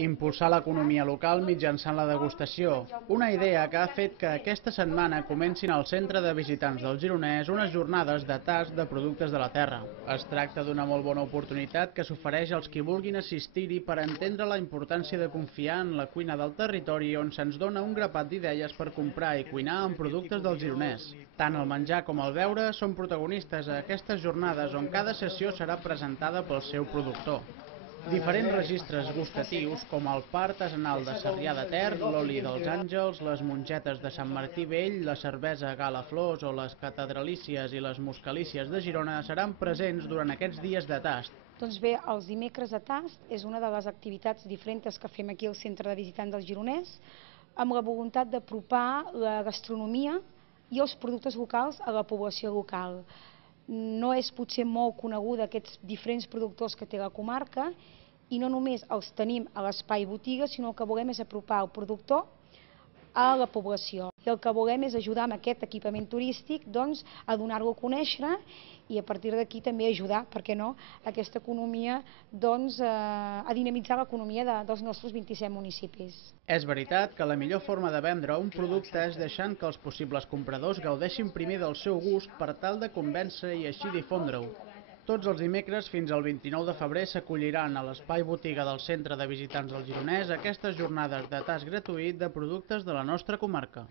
Impulsar l'economia local mitjançant la degustació, una idea que ha fet que aquesta setmana comencin al centre de visitants del Gironès unes jornades de tast de productes de la terra. Es tracta d'una molt bona oportunitat que s'ofereix als qui vulguin assistir-hi per entendre la importància de confiar en la cuina del territori on se'ns dona un grapat d'idees per comprar i cuinar amb productes del Gironès. Tant el menjar com el beure són protagonistes a aquestes jornades on cada sessió serà presentada pel seu productor. Diferents registres gustatius, com el pa artesanal de Sarrià de Ter, l'oli dels Àngels, les mongetes de Sant Martí Vell, la cervesa Gala Flors o les catedralícies i les moscalícies de Girona seran presents durant aquests dies de tast. Doncs bé, els dimecres de tast és una de les activitats diferents que fem aquí al Centre de Visitants del Gironès, amb la voluntat d'apropar la gastronomia i els productes locals a la població local. No és potser molt coneguda aquests diferents productors que té la comarca i no només els tenim a l'espai botiga, sinó que volem és apropar el productor a la població. I el que volem és ajudar amb aquest equipament turístic doncs, a donar-lo a conèixer i a partir d'aquí també ajudar, per què no, aquesta economia, doncs, a dinamitzar l'economia dels nostres 27 municipis. És veritat que la millor forma de vendre un producte és deixant que els possibles compradors gaudeixin primer del seu gust per tal de convèncer i així difondre-ho. Tots els dimecres fins al 29 de febrer s'acolliran a l'espai botiga del Centre de Visitants del Gironès aquestes jornades de tast gratuït de productes de la nostra comarca.